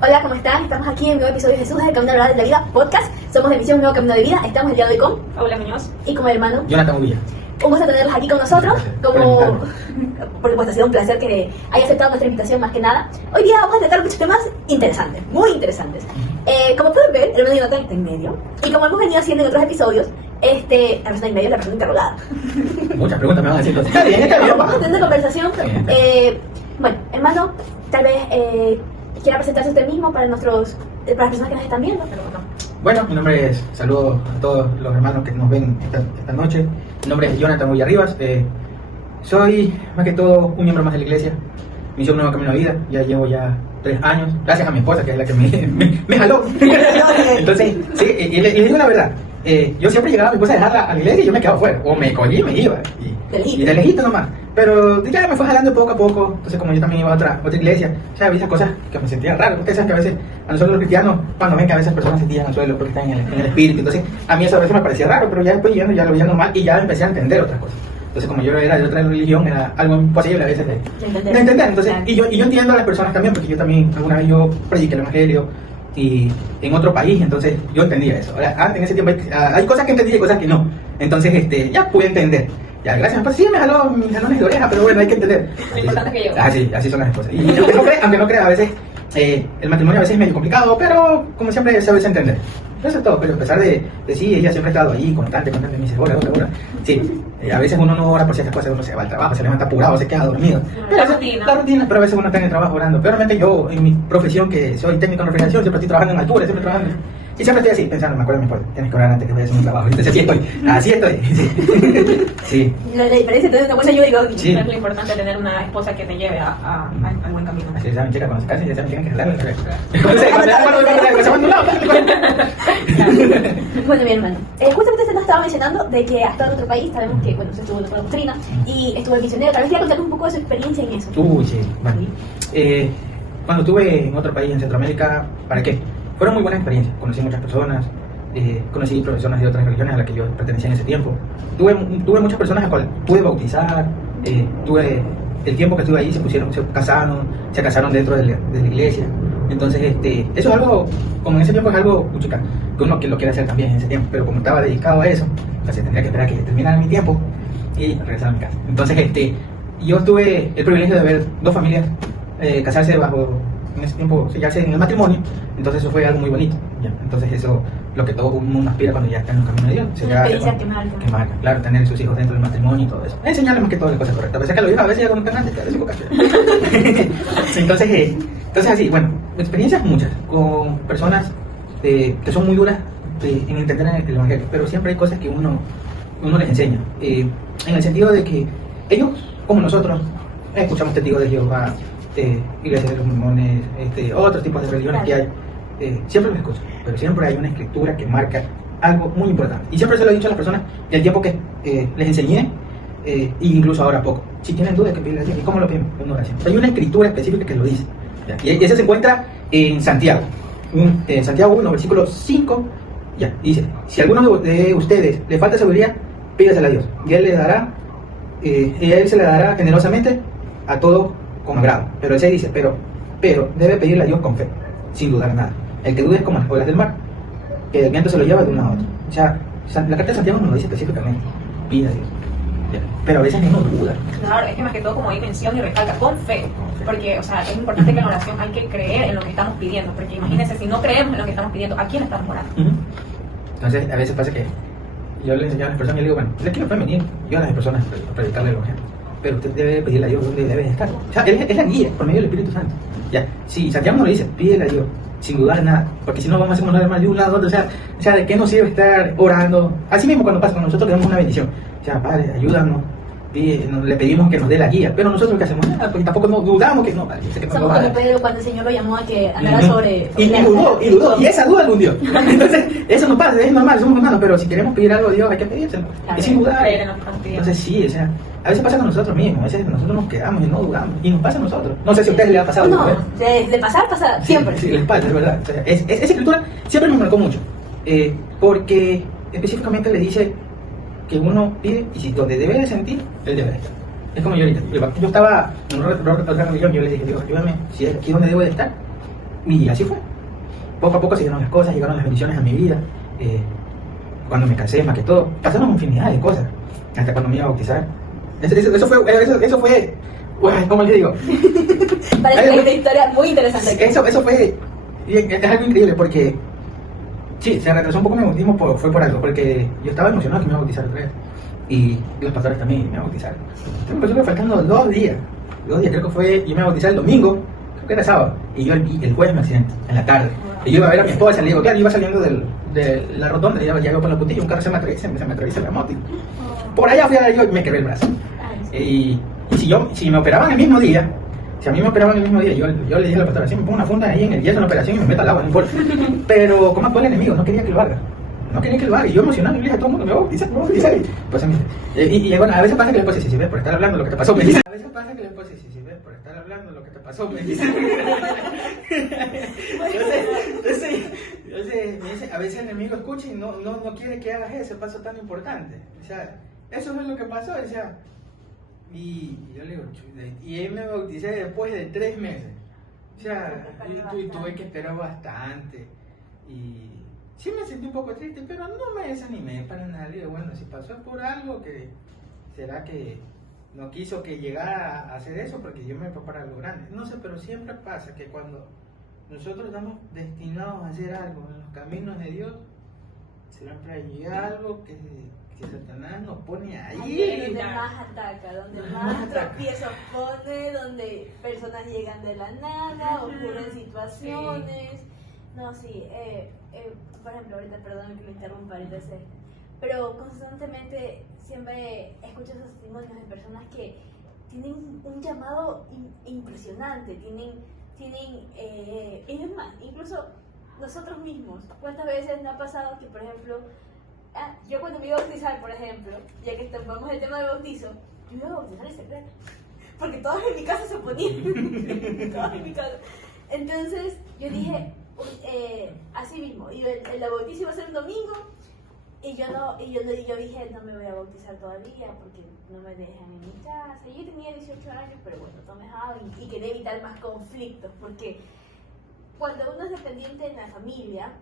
Hola, ¿cómo están? Estamos aquí en un nuevo episodio de Jesús del Camino de la Vida podcast. Somos de Misión Nuevo Camino de Vida. Estamos el día de hoy con Paula Muñoz y con mi hermano Jonathan Uvilla. Un gusto tenerlos aquí con nosotros. Como por supuesto ha sido un placer que haya aceptado nuestra invitación más que nada. Hoy día vamos a tratar muchos temas interesantes, muy interesantes. Como pueden ver, el hermano Jonathan está en medio. Y como hemos venido haciendo en otros episodios, la persona en medio es la persona interrogada. Muchas preguntas me van a decir. Está bien, Vamos a tener una conversación. Bueno, hermano, tal vez quiera presentarse usted mismo para las personas que nos están viendo. Pero no. Bueno, mi nombre es, saludos a todos los hermanos que nos ven esta noche. Mi nombre es Jonathan Uvilla Rivas. Soy más que todo un miembro más de la iglesia. Misión Nuevo Camino de Vida. Ya llevo 3 años, gracias a mi esposa, que es la que me jaló. Entonces, sí, y le digo la verdad. Yo siempre llegaba a mi esposa a dejarla a la iglesia y yo me quedaba fuera. O me cogí y me iba. Y de lejito nomás. Pero ya me fue jalando poco a poco. Entonces, como yo también iba a otra iglesia, o sea, había esas cosas que me sentía raro. Ustedes saben que a veces, a nosotros los cristianos, cuando ven que a veces personas se tiran al suelo porque están en el espíritu, entonces a mí eso a veces me parecía raro, pero ya después yendo ya lo veía normal y ya empecé a entender otras cosas. Entonces, como yo era de otra religión, era algo imposible a veces de entender. Entonces, y yo entiendo a las personas también, porque yo también, alguna vez yo prediqué el evangelio y en otro país, entonces yo entendía eso. Ahora, en ese tiempo hay cosas que entendí y cosas que no. Entonces, ya pude entender. Ya, gracias. Pues sí, me jaló mis jalones de oreja, pero bueno, hay que entender. Lo importante es que yo. Así son las cosas. Y aunque no crea, a veces el matrimonio a veces es medio complicado, pero como siempre sabes entender. Eso es todo, pero a pesar de sí, ella siempre ha estado ahí, constante, me dice, hola. Sí, a veces uno no ora por ciertas cosas, uno se va al trabajo, se levanta apurado, se queda dormido. La rutina, pero a veces uno está en el trabajo orando. Pero realmente yo, en mi profesión, que soy técnico en refrigeración, siempre estoy trabajando en altura, siempre trabajando. Y siempre estoy así, pensando, me acuerdo de mi esposa, tienes que orar antes que vayas a un trabajo. Entonces así estoy. Sí. La diferencia entre una buena ayuda y otra. Sí. Es lo importante tener una esposa que te lleve al buen camino. Así saben, chicas, cuando se casen, ya saben que tienen que jalarle. Bueno, mi hermano, justamente usted nos estaba mencionando de que ha estado en otro país, sabemos que, bueno, usted estuvo en otra doctrina y estuvo en misionero. Tal vez quiera contarnos un poco de su experiencia en eso. Sí, bueno. Cuando estuve en otro país, en Centroamérica, ¿para qué? Fueron muy buenas experiencias, conocí muchas personas, conocí personas de otras religiones a las que yo pertenecía en ese tiempo. Tuve muchas personas a las cuales pude bautizar, el tiempo que estuve ahí se casaron dentro de la iglesia. Entonces, eso es algo, como en ese tiempo es algo, chica, que uno lo quiere hacer también en ese tiempo, pero como estaba dedicado a eso, entonces tendría que esperar a que terminara mi tiempo y regresar a mi casa. Entonces, yo tuve el privilegio de ver 2 familias casarse en ese tiempo sellarse en el matrimonio, entonces eso fue algo muy bonito, ¿ya? Entonces eso lo que todo uno aspira cuando ya está en el camino de Dios, experiencia que marca, claro, tener sus hijos dentro del matrimonio y todo eso, enseñarles más que todo las cosas correctas, a veces que lo digo, a veces ya con un canante, a veces con entonces así, bueno, experiencias muchas, con personas que son muy duras en entender el evangelio, pero siempre hay cosas que uno les enseña, en el sentido de que ellos, como nosotros, escuchamos testigos de Jehová, iglesias de los mormones, otros tipos de religiones que hay, siempre los escucho, pero siempre hay una escritura que marca algo muy importante. Y siempre se lo he dicho a las personas del tiempo que les enseñé, e incluso ahora poco. Si tienen dudas, que pedirle a Dios. ¿Y cómo lo piden? Una oración. Hay una escritura específica que lo dice. ¿Ya? Y esa se encuentra en Santiago. Santiago 1, versículo 5, ya, dice, si a alguno de ustedes le falta sabiduría, pídasela a Dios. Y Él se le dará generosamente a todo con agrado. Pero el 6 dice, pero debe pedirle a Dios con fe, sin dudar nada. El que dude es como las olas del mar, que el viento se lo lleva de una a otra. O sea, la carta de Santiago nos lo dice específicamente, pide a Dios. ¿Ya? Pero a veces uno duda. Claro, es que más que todo, como ahí menciona y recalca, con fe. Porque, o sea, es importante que en la oración hay que creer en lo que estamos pidiendo. Porque imagínense, si no creemos en lo que estamos pidiendo, ¿a quién estamos orando? Entonces, a veces pasa que yo le enseño a las personas y le digo, bueno, es que no pueden venir yo a las personas a predicarle el evangelio, pero usted debe pedirle a Dios dónde debe estar. O sea, Él es la guía por medio del Espíritu Santo. Ya, si Santiago nos lo dice, pídele a Dios, sin dudar nada, porque si no vamos a hacer morar más de un lado a otro. O sea, ¿de qué nos sirve estar orando? Así mismo cuando pasa con nosotros, le damos una bendición. O sea, Padre, ayúdanos, le pedimos que nos dé la guía, pero nosotros ¿qué hacemos? Nada, porque tampoco nos dudamos que no, Padre, sé que no somos lo va a como dar. Pedro cuando el Señor lo llamó a que hablara sobre... Y dudó, y esa duda lo hundió. Entonces, eso no pasa, es normal, somos humanos, pero si queremos pedir algo a Dios, hay que pedírselo. Y sin dudar. Entonces sí, o sea, a veces pasa con nosotros mismos, a veces nosotros nos quedamos y no dudamos, y nos pasa a nosotros. No sé si a ustedes les ha pasado. No, de pasar, siempre. Sí, les pasa, es verdad. O sea, esa escritura siempre me marcó mucho, porque específicamente le dice que uno pide, y si donde debe de sentir, él debe de estar. Es como yo ahorita, yo estaba en otra religión, yo le dije, Dios, ayúdame, si es aquí donde debo de estar, Y así fue. Poco a poco se dieron las cosas, llegaron las bendiciones a mi vida. Cuando me casé, más que todo, pasaron infinidad de cosas. Hasta cuando me iba a bautizar. Eso fue, ¿cómo les digo? Parece una historia muy interesante. Eso fue, es algo increíble porque, sí, se retrasó un poco mi bautismo, fue por algo, porque yo estaba emocionado que me iba a bautizar otra vez. Y los pastores también me bautizaron. Entonces me faltando 2 días, creo que fue, yo me bauticé el domingo, creo que era sábado, y yo el jueves me accidenté, en la tarde. Y yo iba a ver a mi esposa, le digo, claro, yo iba saliendo de la rotonda, ya iba por la putilla, un carro se me atraviesa la moto. Por allá fui a dar yo y me quebré el brazo. Y si me operaban el mismo día, si a mí me operaban el mismo día, yo le dije a la pastora, si me pongo una funda ahí en el yeso en la operación y me meto al agua, no importa. Pero como actuó el enemigo, no quería que lo haga. Y yo emocionado, y le dije a todo el mundo, me bautiza. Pues, y bueno, a veces pasa que le puse, si ves por estar hablando lo que te pasó, me dice. A veces pasa que le puse, si ves por estar hablando lo que te pasó, me dice. Entonces, me dice, a veces el enemigo escucha y no quiere que hagas ese paso tan importante. O sea, eso es lo que pasó, o sea. Y yo le digo, y él me bauticé después de 3 meses. O sea, y tuve que esperar bastante. Y sí me sentí un poco triste, pero no me desanimé para nada. Le digo, bueno, si pasó por algo, que será que no quiso que llegara a hacer eso, porque yo me preparo algo grande. No sé, pero siempre pasa que cuando nosotros estamos destinados a hacer algo en los caminos de Dios, siempre hay algo que Satanás nos pone ahí. Donde más ataca, donde más tropiezos pone, donde personas llegan de la nada, ocurren situaciones. No, sí, por ejemplo, ahorita, perdón que me interrumpa, pero constantemente siempre escucho esos testimonios de personas que tienen un llamado impresionante, tienen y es más, incluso nosotros mismos, ¿cuántas veces me ha pasado que, por ejemplo, yo cuando me iba a bautizar, por ejemplo, ya que vamos al tema del bautizo, yo me iba a bautizar en secreto, porque todos en mi casa se oponían, todos en mi casa. Entonces yo dije, así mismo, y el bautizo iba a ser un domingo, y yo dije, no me voy a bautizar todavía porque no me dejan en mi casa. Yo tenía 18 años, pero bueno, no me dejaban y quería evitar más conflictos, porque cuando uno es dependiente en la familia,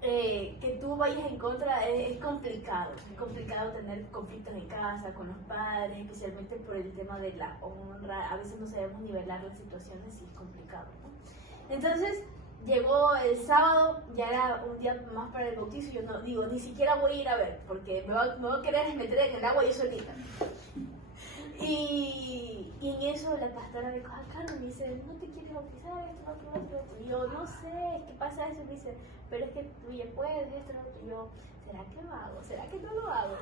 que tú vayas en contra es complicado. Es complicado tener conflictos en casa, con los padres, especialmente por el tema de la honra. A veces no sabemos nivelar las situaciones y es complicado, ¿no? Entonces, llegó el sábado, ya era un día más para el bautizo, y yo no digo, ni siquiera voy a ir a ver, porque me voy a querer meter en el agua yo solita. Y en eso la pastora me coge a Carlos y me dice, no te quieres bautizar, esto, otro. Y yo, no sé, ¿qué pasa eso? Y me dice, pero es que tú ya puedes, esto, otro. Y yo, ¿será que lo hago? ¿Será que no lo hago?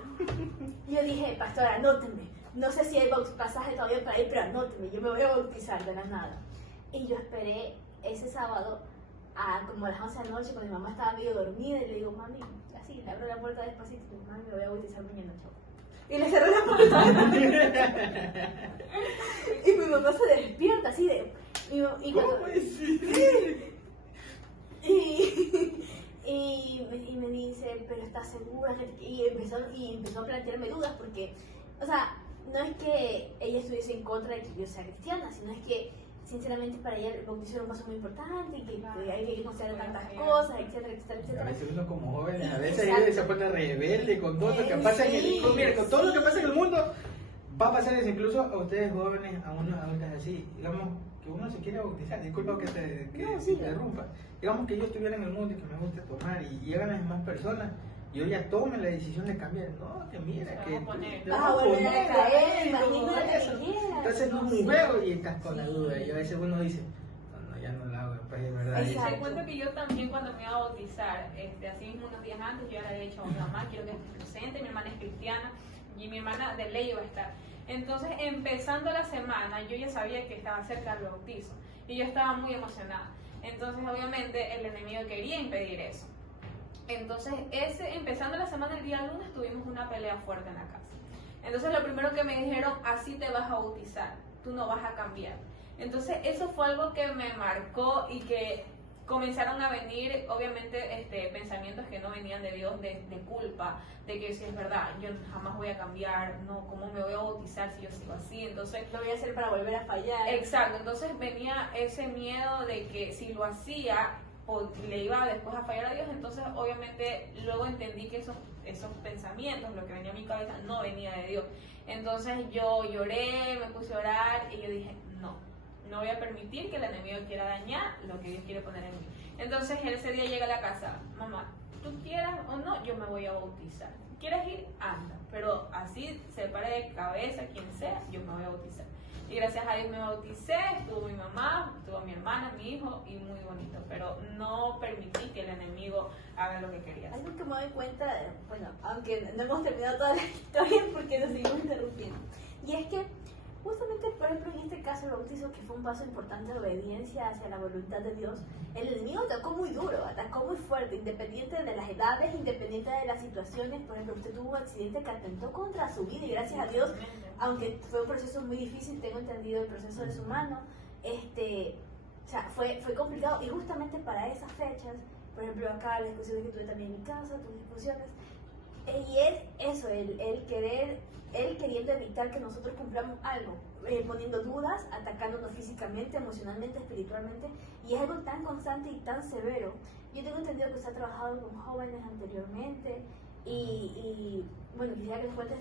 Y yo dije, pastora, anóteme. No sé si hay pasaje todavía para ir, pero anóteme, yo me voy a bautizar de la nada. Y yo esperé ese sábado como a las 11 de la noche, cuando mi mamá estaba medio dormida, y le digo, mami, así, le abro la puerta despacito, y digo, mami, me voy a bautizar mañana, chao. Y le cerré la puerta. Y mi mamá se despierta así de... ¿Cómo es? Y me dice, pero ¿estás segura? Y empezó a plantearme dudas porque, o sea, no es que ella estuviese en contra de que yo sea cristiana, sino es que sinceramente para ella el bautizo era un paso muy importante y que hay que considerar tantas cosas, etcétera. A veces uno como joven, a veces ella se pone rebelde con todo lo que pasa en el mundo. Mira, con todo lo que pasa en el mundo, va a pasar eso incluso a ustedes jóvenes, a unos adultos así. Digamos que uno se quiere bautizar, disculpa que te interrumpa. Digamos que yo estuviera en el mundo y que me gusta tomar y llegan las demás personas. Yo ya tome la decisión de cambiar. No, que mira, que vas a volver a caer, imagínate. Entonces no es un juego y estás con la duda. Y a veces uno dice, no, ya no lo hago, pues es verdad. Y te cuento que yo también cuando me iba a bautizar, así mismo unos días antes, yo ya le había dicho a mi mamá, quiero que estés presente, mi hermana es cristiana y mi hermana de ley iba a estar. Entonces, empezando la semana, yo ya sabía que estaba cerca del bautizo y yo estaba muy emocionada. Entonces, obviamente, el enemigo quería impedir eso. Entonces, empezando la semana, el día lunes, tuvimos una pelea fuerte en la casa. Entonces, lo primero que me dijeron, así te vas a bautizar, tú no vas a cambiar. Entonces, eso fue algo que me marcó y que comenzaron a venir, obviamente, pensamientos que no venían de Dios, de culpa, de que si es verdad, yo jamás voy a cambiar, no, ¿cómo me voy a bautizar si yo sigo así? Entonces, Lo voy a hacer para volver a fallar. exacto, entonces venía ese miedo de que si lo hacía, o le iba después a fallar a Dios. Entonces obviamente luego entendí que esos pensamientos, lo que venía a mi cabeza, no venía de Dios. Entonces yo lloré, me puse a orar y yo dije, no voy a permitir que el enemigo quiera dañar lo que Dios quiere poner en mí. Entonces ese día llega a la casa, mamá, tú quieras o no, yo me voy a bautizar. ¿Quieres ir? Anda. Pero así se pare de cabeza quien sea, yo me voy a bautizar. Y gracias a Dios me bauticé, estuvo mi mamá, estuvo mi hermana, mi hijo, y muy bonito. Pero no permití que el enemigo haga lo que quería hacer. Algo que me doy cuenta, bueno, aunque no hemos terminado toda la historia porque nos seguimos interrumpiendo, y es que justamente, por ejemplo, en este caso el bautizo, que fue un paso importante de obediencia hacia la voluntad de Dios, el enemigo atacó muy duro, atacó muy fuerte, independiente de las edades, independiente de las situaciones. Por ejemplo, usted tuvo un accidente que atentó contra su vida y gracias a Dios, aunque fue un proceso muy difícil, tengo entendido el proceso de su mano, o sea, fue complicado, y justamente para esas fechas, por ejemplo, acá las discusiones que tuve también en mi casa, tuve discusiones, y es eso, el queriendo evitar que nosotros cumplamos algo, poniendo dudas, atacándonos físicamente, emocionalmente, espiritualmente, y es algo tan constante y tan severo. Yo tengo entendido que usted ha trabajado con jóvenes anteriormente, y bueno, quisiera que nos cuente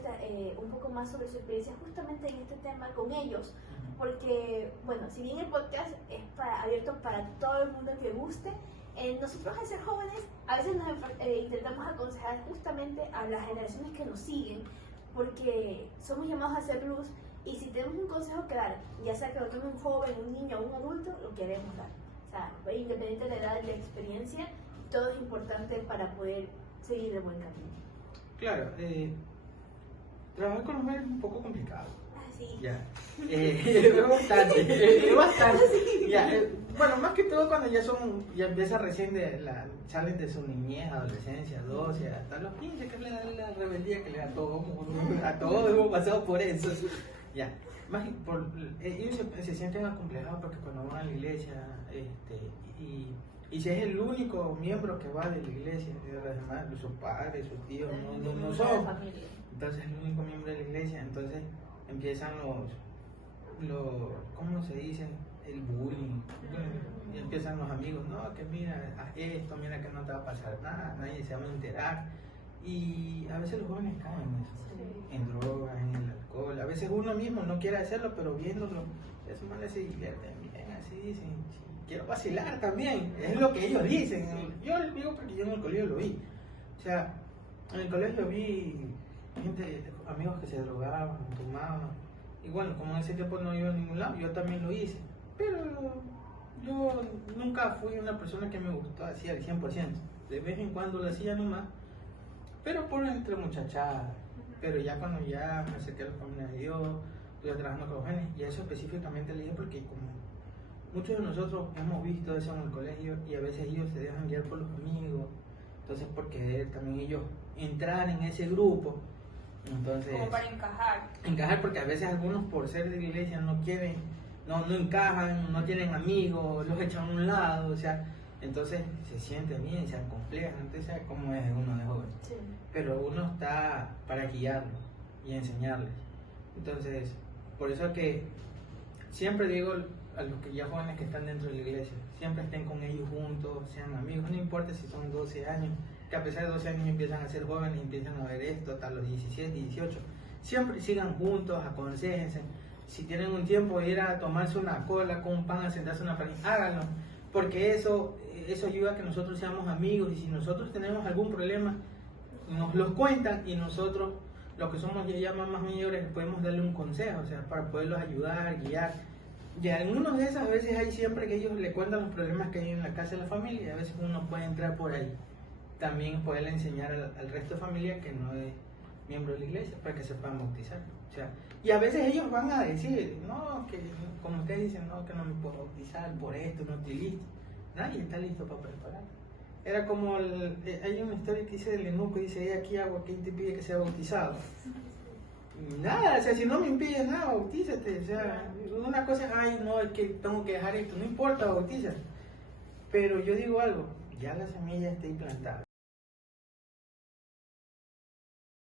un poco más sobre su experiencia justamente en este tema con ellos, porque, bueno, si bien el podcast es abierto para todo el mundo que guste, nosotros al ser jóvenes a veces intentamos aconsejar justamente a las generaciones que nos siguen, porque somos llamados a hacer luz, y si tenemos un consejo que dar, ya sea que lo tome un joven, un niño o un adulto, lo queremos dar. O sea, independiente de la edad y la experiencia, todo es importante para poder seguir de buen camino. Claro, trabajar con los jóvenes es un poco complicado. Sí. Ya. Es bastante, es bastante. Ya, bueno, más que todo cuando ya empieza recién salen de su niñez, adolescencia, 12, hasta los 15, que es la rebeldía que le da a todos, hemos pasado por eso. Ya. Ellos se sienten acomplejados porque cuando van a la iglesia, y si es el único miembro que va de la iglesia, los demás, sus padres, sus tíos, no son. Entonces es el único miembro de la iglesia, entonces empiezan ¿cómo se dice? El bullying. Y empiezan los amigos, no, que mira, haz esto, mira que no te va a pasar nada, nadie se va a enterar. Y a veces los jóvenes caen en eso, en drogas, en el alcohol. A veces uno mismo no quiere hacerlo, pero viéndolo, esos manes se divierten bien, así dicen, quiero vacilar también, es lo que ellos dicen. Yo les digo porque yo en el colegio lo vi. O sea, en el colegio vi amigos que se drogaban, tomaban, y bueno, como en ese tiempo no iba a ningún lado, yo también lo hice, pero yo nunca fui una persona que me gustó así al 100%, de vez en cuando lo hacía nomás, pero por entre muchachadas. Pero ya cuando ya me acerqué a los caminos de Dios, estuve trabajando con jóvenes, y eso específicamente le dije porque como muchos de nosotros hemos visto eso en el colegio, y a veces ellos se dejan guiar por los amigos, entonces por querer también ellos entrar en ese grupo. Entonces, como para encajar, porque a veces algunos por ser de la iglesia no quieren, no encajan, no tienen amigos, los echan a un lado, o sea, entonces se sienten bien, se acomplejan, entonces ¿sabe cómo es uno de joven? Sí. Pero uno está para guiarlos y enseñarles. Entonces, por eso que siempre digo a los que ya jóvenes que están dentro de la iglesia, siempre estén con ellos juntos, sean amigos, no importa si son 12 años, que a pesar de 12 años empiezan a ser jóvenes y empiezan a ver esto hasta los 17, 18, siempre sigan juntos, aconséjense. Si tienen un tiempo de ir a tomarse una cola con un pan, a sentarse una pan, háganlo, porque eso ayuda a que nosotros seamos amigos, y si nosotros tenemos algún problema, nos los cuentan, y nosotros, los que somos ya más mayores, podemos darle un consejo, o sea, para poderlos ayudar, guiar. Y algunos de esas veces hay siempre que ellos le cuentan los problemas que hay en la casa de la familia, y a veces uno puede entrar por ahí. También poderle enseñar al resto de familia que no es miembro de la iglesia para que se puedan bautizar. O sea, y a veces ellos van a decir, no, que como ustedes dicen, no, que no me puedo bautizar por esto, no estoy listo. Nadie está listo para preparar. Era como, hay una historia que dice del eunuco, dice, aquí hago, ¿quién te pide que sea bautizado? Nada, o sea, si no me impides nada, bautízate. O sea, una cosa es, ay, no, es que tengo que dejar esto, no importa, bautízate. Pero yo digo algo, ya la semilla está implantada.